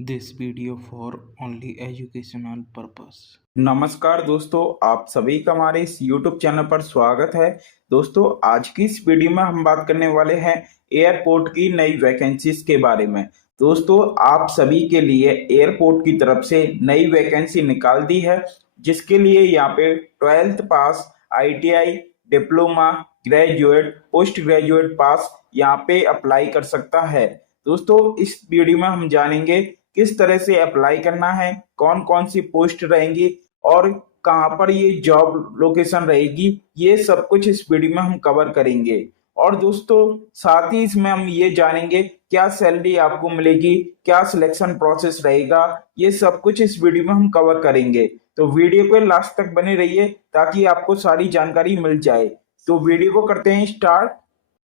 this video for only educational purpose। नमस्कार दोस्तों, आप सभी का हमारे इस YouTube चैनल पर स्वागत है। दोस्तों, आज की इस वीडियो में हम बात करने वाले हैं एयरपोर्ट की नई वैकेंसीज के बारे में। दोस्तों, आप सभी के लिए एयरपोर्ट की तरफ से नई वैकेंसी निकाल दी है, जिसके लिए यहाँ पे 12th पास, ITI, diploma, graduate, post graduate पास यहाँ पे अप्लाई कर सकता है। दोस्तों, इस वीडियो में हम जानेंगे किस तरह से अप्लाई करना है, कौन कौन सी पोस्ट रहेंगी और कहां पर ये जॉब लोकेशन रहेगी, ये सब कुछ इस वीडियो में हम कवर करेंगे। और दोस्तों, साथ ही इसमें हम ये जानेंगे क्या सैलरी आपको मिलेगी, क्या सिलेक्शन प्रोसेस रहेगा, ये सब कुछ इस वीडियो में हम कवर करेंगे। तो वीडियो को लास्ट तक बने रहिए ताकि आपको सारी जानकारी मिल जाए। तो वीडियो को करते हैं स्टार्ट।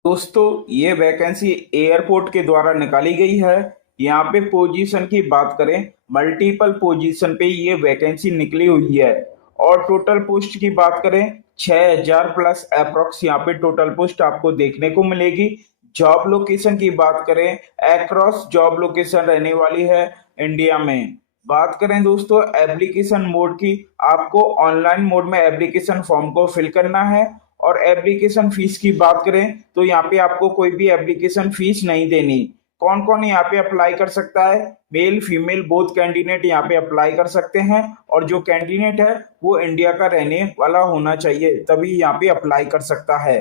दोस्तों, ये वैकेंसी एयरपोर्ट के द्वारा निकाली गई है। यहाँ पे पोजीशन की बात करें, मल्टीपल पोजीशन पे ये वैकेंसी निकली हुई है। और टोटल पोस्ट की बात करें, 6000 प्लस अप्रोक्स यहाँ पे टोटल पोस्ट आपको देखने को मिलेगी। जॉब लोकेशन की बात करें, अक्रॉस जॉब लोकेशन रहने वाली है इंडिया में। बात करें दोस्तों एप्लीकेशन मोड की, आपको ऑनलाइन मोड में एप्लीकेशन फॉर्म को फिल करना है। और एप्लीकेशन फीस की बात करें तो यहाँ पे आपको कोई भी एप्लीकेशन फीस नहीं देनी। कौन कौन यहाँ पे अप्लाई कर सकता है? मेल फीमेल बोथ कैंडिडेट यहाँ पे अप्लाई कर सकते हैं। और जो कैंडिडेट है वो इंडिया का रहने वाला होना चाहिए, तभी यहाँ पे अप्लाई कर सकता है।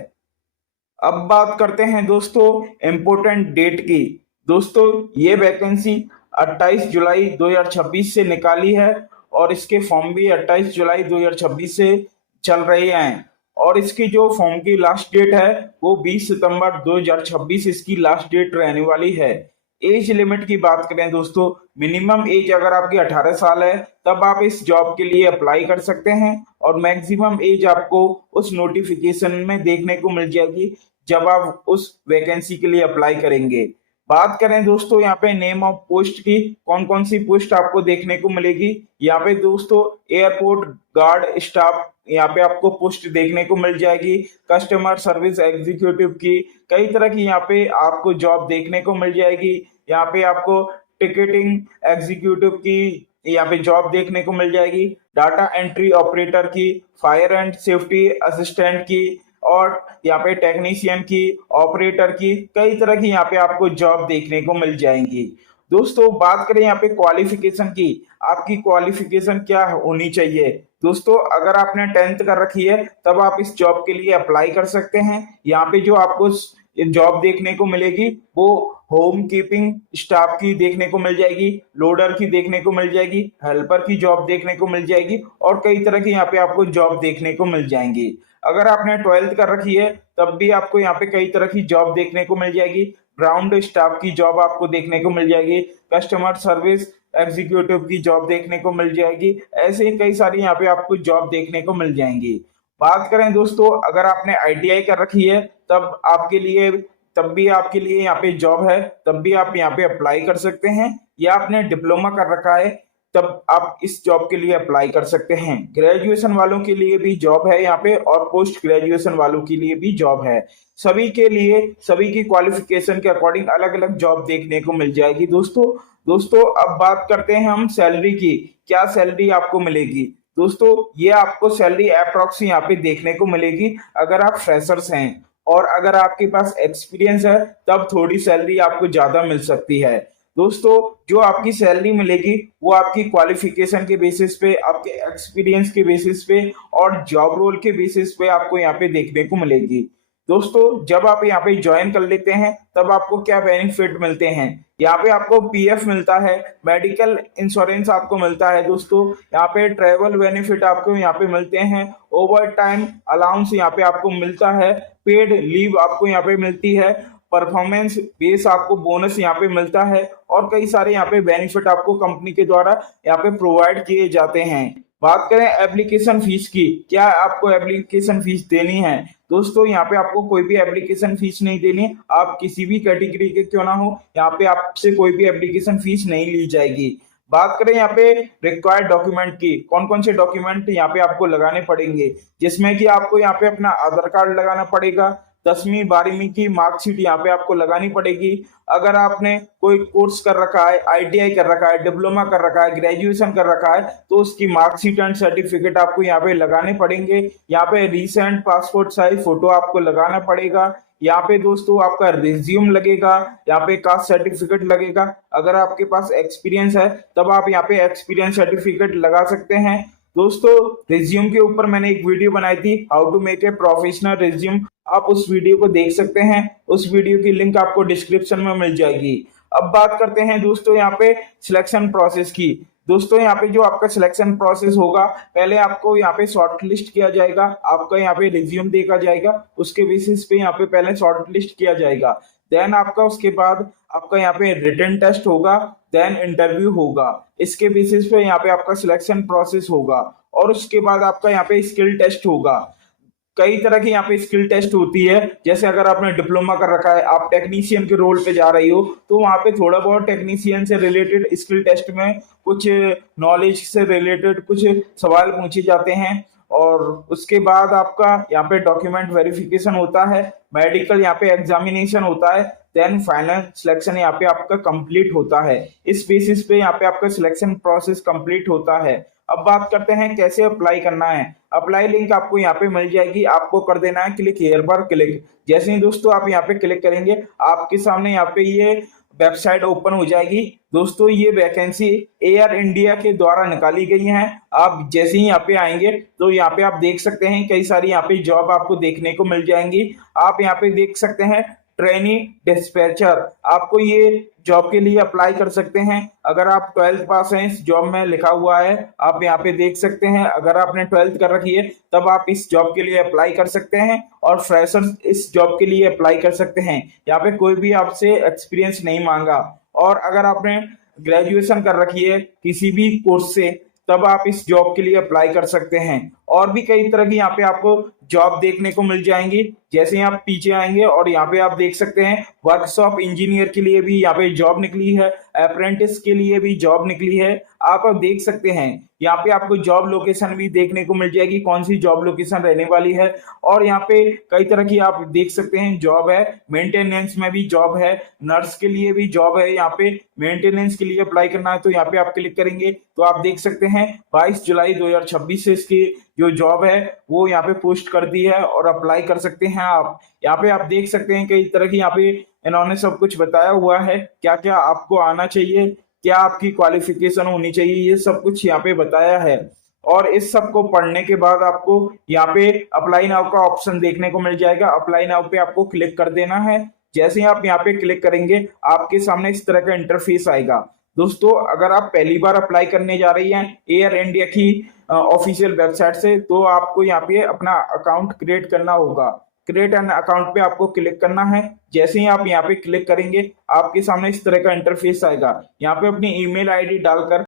अब बात करते हैं दोस्तों इम्पोर्टेंट डेट की। दोस्तों, ये वैकेंसी 28 जुलाई 2026 से निकाली है और इसके फॉर्म भी 28 जुलाई 2026 से चल रहे हैं। और इसकी जो फॉर्म की लास्ट डेट है वो 20 सितंबर 2026 इसकी लास्ट डेट रहने वाली है। एज लिमिट की बात करें दोस्तों, मिनिमम एज अगर आपकी 18 साल है तब आप इस जॉब के लिए अप्लाई कर सकते हैं। और मैक्सिमम एज आपको उस नोटिफिकेशन में देखने को मिल जाएगी जब आप उस वैकेंसी के लिए अप्लाई करेंगे। बात करें दोस्तों यहाँ पे नेम ऑफ पोस्ट की, कौन कौन सी पोस्ट आपको देखने को मिलेगी। यहाँ पे दोस्तों एयरपोर्ट गार्ड स्टाफ यहाँ पे आपको पोस्ट देखने को मिल जाएगी। कस्टमर सर्विस एग्जीक्यूटिव की कई तरह की यहाँ पे आपको जॉब देखने को मिल जाएगी। यहाँ पे आपको टिकटिंग एग्जीक्यूटिव की यहाँ पे जॉब देखने को मिल जाएगी। डाटा एंट्री ऑपरेटर की, फायर एंड सेफ्टी असिस्टेंट की, और यहाँ पे टेक्नीशियन की, ऑपरेटर की, कई तरह की यहाँ पे आपको जॉब देखने को मिल जाएंगी। दोस्तों, बात करें यहाँ पे क्वालिफिकेशन की, आपकी क्वालिफिकेशन क्या होनी चाहिए। दोस्तों, अगर आपने 10th कर रखी है तब आप इस जॉब के लिए अप्लाई कर सकते हैं। यहाँ पे जो आपको जॉब देखने को मिलेगी वो होम कीपिंग स्टाफ की देखने को मिल जाएगी, लोडर की देखने को मिल जाएगी, हेल्पर की जॉब देखने को मिल जाएगी और कई तरह की यहाँ पे आपको जॉब देखने को मिल जाएंगी। अगर आपने 12th कर रखी है तब भी आपको यहाँ पे कई तरह की जॉब देखने को मिल जाएगी। ग्राउंड स्टाफ की जॉब आपको देखने को मिल जाएगी, कस्टमर सर्विस एग्जीक्यूटिव की जॉब देखने को मिल जाएगी। ऐसे ही कई सारी यहाँ पे आपको जॉब देखने को मिल जाएंगी। बात करें दोस्तों, अगर आपने ITI कर रखी है तब भी आपके लिए यहाँ पे जॉब है, तब भी आप यहाँ पे अप्लाई कर सकते हैं। या आपने डिप्लोमा कर रखा है तब आप इस जॉब के लिए अप्लाई कर सकते हैं। ग्रेजुएशन वालों के लिए भी जॉब है यहाँ पे और पोस्ट ग्रेजुएशन वालों के लिए भी जॉब है। सभी के लिए सभी की क्वालिफिकेशन के अकॉर्डिंग अलग अलग जॉब देखने को मिल जाएगी। दोस्तों अब बात करते हैं हम सैलरी की, क्या सैलरी आपको मिलेगी। दोस्तों, ये आपको सैलरी अप्रॉक्स यहाँ पे देखने को मिलेगी अगर आप फ्रेशर्स हैं। और अगर आपके पास एक्सपीरियंस है तब थोड़ी सैलरी आपको ज्यादा मिल सकती है। दोस्तों, जो आपकी सैलरी मिलेगी वो आपकी क्वालिफिकेशन के बेसिस पे, आपके एक्सपीरियंस के बेसिस पे और जॉब रोल के बेसिस पे आपको यहाँ पे देखने को मिलेगी। दोस्तों, जब आप यहाँ पे ज्वाइन कर लेते हैं तब आपको क्या बेनिफिट मिलते हैं। यहाँ पे आपको PF मिलता है, मेडिकल इंश्योरेंस आपको मिलता है। दोस्तों, यहाँ पे ट्रेवल बेनिफिट आपको यहाँ पे मिलते हैं, ओवर टाइम अलाउंस यहाँ पे आपको मिलता है, पेड लीव आपको यहाँ पे मिलती है, परफॉर्मेंस बेस आपको बोनस यहाँ पे मिलता है और कई सारे यहाँ पे बेनिफिट आपको कंपनी के द्वारा यहाँ पे प्रोवाइड किए जाते हैं। बात करें एप्लीकेशन फीस की, क्या आपको एप्लीकेशन फीस देनी है। दोस्तों, यहाँ पे आपको कोई भी एप्लीकेशन फीस नहीं देनी, आप किसी भी कैटेगरी के क्यों ना हो, यहाँ पे आपसे कोई भी एप्लीकेशन फीस नहीं ली जाएगी। बात करें यहाँ पे रिक्वायर्ड डॉक्यूमेंट की, कौन कौन से डॉक्यूमेंट यहाँ पे आपको लगाने पड़ेंगे, जिसमें कि आपको यहाँ पे अपना आधार कार्ड लगाना पड़ेगा, 10वीं 12वीं की मार्कशीट यहाँ पे आपको लगानी पड़ेगी। अगर आपने कोई कोर्स कर रखा है, आईटीआई कर रखा है, डिप्लोमा कर रखा है, ग्रेजुएशन कर रखा है, तो उसकी मार्कशीट एंड सर्टिफिकेट आपको यहाँ पे लगाने पड़ेंगे। यहाँ पे रिसेंट पासपोर्ट साइज फोटो आपको लगाना पड़ेगा। यहाँ पे दोस्तों आपका रिज्यूम लगेगा, यहाँ पे कास्ट सर्टिफिकेट लगेगा। अगर आपके पास एक्सपीरियंस है तब आप यहाँ पे एक्सपीरियंस सर्टिफिकेट लगा सकते हैं। दोस्तों रिज्यूम के ऊपर मैंने एक वीडियो बनाई थी, how to make a professional resume, आप उस वीडियो को देख सकते हैं। उस वीडियो की लिंक आपको डिस्क्रिप्शन में मिल जाएगी। अब बात करते हैं दोस्तों यहाँ पे सिलेक्शन प्रोसेस की। दोस्तों यहाँ पे जो आपका सिलेक्शन प्रोसेस होगा, पहले आपको यहाँ पे शॉर्ट लिस्ट किया जाएगा, आपका यहाँ पे रिज्यूम देखा जाएगा, उसके बेसिस पे यहाँ पे पहले शॉर्ट लिस्ट किया जाएगा। देन आपका उसके बाद आपका यहाँ पे रिटन टेस्ट होगा, देन इंटरव्यू होगा। इसके बेसिस पे यहाँ पे आपका सिलेक्शन प्रोसेस होगा और उसके बाद आपका यहाँ पे स्किल टेस्ट होगा। कई तरह की यहाँ पे स्किल टेस्ट होती है, जैसे अगर आपने डिप्लोमा कर रखा है, आप टेक्नीशियन के रोल पे जा रही हो, तो वहां पे थोड़ा बहुत टेक्नीशियन से रिलेटेड स्किल टेस्ट में कुछ नॉलेज से रिलेटेड कुछ सवाल पूछे जाते हैं। और उसके बाद आपका यहाँ पे डॉक्यूमेंट वेरिफिकेशन होता है, मेडिकल यहाँ पे एग्जामिनेशन होता है, देन फाइनल सिलेक्शन यहाँ पे आपका कंप्लीट होता है। इस बेसिस पे यहाँ पे आपका सिलेक्शन प्रोसेस कंप्लीट होता है। अब बात करते हैं कैसे अप्लाई करना है। अप्लाई लिंक आपको यहाँ पे मिल जाएगी, आपको कर देना है क्लिक हियर पर क्लिक। जैसे ही दोस्तों आप यहाँ पे क्लिक करेंगे, आपके सामने यहाँ पे ये वेबसाइट ओपन हो जाएगी। दोस्तों ये वैकेंसी एयर इंडिया के द्वारा निकाली गई है। आप जैसे ही यहाँ पे आएंगे तो यहाँ पे आप देख सकते हैं कई सारी यहाँ पे जॉब आपको देखने को मिल जाएंगी। आप यहाँ पे देख सकते हैं ट्रेनी डिस्पैचर, आपको ये जॉब के लिए अप्लाई कर सकते हैं। अगर आप 12th पास हैं, इस जॉब में लिखा हुआ है, आप यहाँ पे देख सकते हैं। अगर आपने 12th कर रखी है तब आप इस जॉब के लिए अप्लाई कर सकते हैं और फ्रेशर्स इस जॉब के लिए अप्लाई कर सकते हैं। यहाँ पे कोई भी आपसे एक्सपीरियंस नहीं मांगा। और अगर आपने ग्रेजुएशन कर रखी है किसी भी कोर्स से, तब आप इस जॉब के लिए अप्लाई कर सकते हैं। और भी कई तरह की यहाँ पे आपको जॉब देखने को मिल जाएंगी। जैसे आप पीछे आएंगे और यहाँ पे आप देख सकते हैं वर्कशॉप इंजीनियर के लिए भी यहाँ पे जॉब निकली है, अप्रेंटिस के लिए भी जॉब निकली है। आप अब देख सकते हैं यहाँ पे आपको जॉब लोकेशन भी देखने को मिल जाएगी, कौन सी जॉब लोकेशन रहने वाली है। और यहाँ पे कई तरह की आप देख सकते हैं जॉब है, मेंटेनेंस में भी जॉब है, नर्स के लिए भी जॉब है। यहाँ पे मेंटेनेंस के लिए अप्लाई करना है तो यहाँ पे आप क्लिक करेंगे तो आप देख सकते हैं 22 जुलाई 2026 से इसकी जो जॉब है वो यहाँ पे पोस्ट कर दी है और अप्लाई कर सकते हैं आप। यहाँ पे आप देख सकते हैं कई तरह की यहाँ पे इन्होंने सब कुछ बताया हुआ है, क्या क्या आपको आना चाहिए, क्या आपकी क्वालिफिकेशन होनी चाहिए, ये सब कुछ यहाँ पे बताया है। और इस सब को पढ़ने के बाद आपको यहाँ पे अप्लाई नाउ का ऑप्शन देखने को मिल जाएगा। अप्लाई नाउ पे आपको क्लिक कर देना है। जैसे ही आप यहाँ पे क्लिक करेंगे आपके सामने इस तरह का इंटरफेस आएगा। दोस्तों अगर आप पहली बार अप्लाई करने जा रही हैं एयर इंडिया की ऑफिशियल वेबसाइट से, तो आपको यहाँ पे अपना अकाउंट क्रिएट करना होगा। क्रिएट एन अकाउंट पे आपको क्लिक करना है। जैसे ही आप यहाँ पे क्लिक करेंगे आपके सामने इस तरह का इंटरफेस आएगा। यहाँ पे अपनी ईमेल आईडी डालकर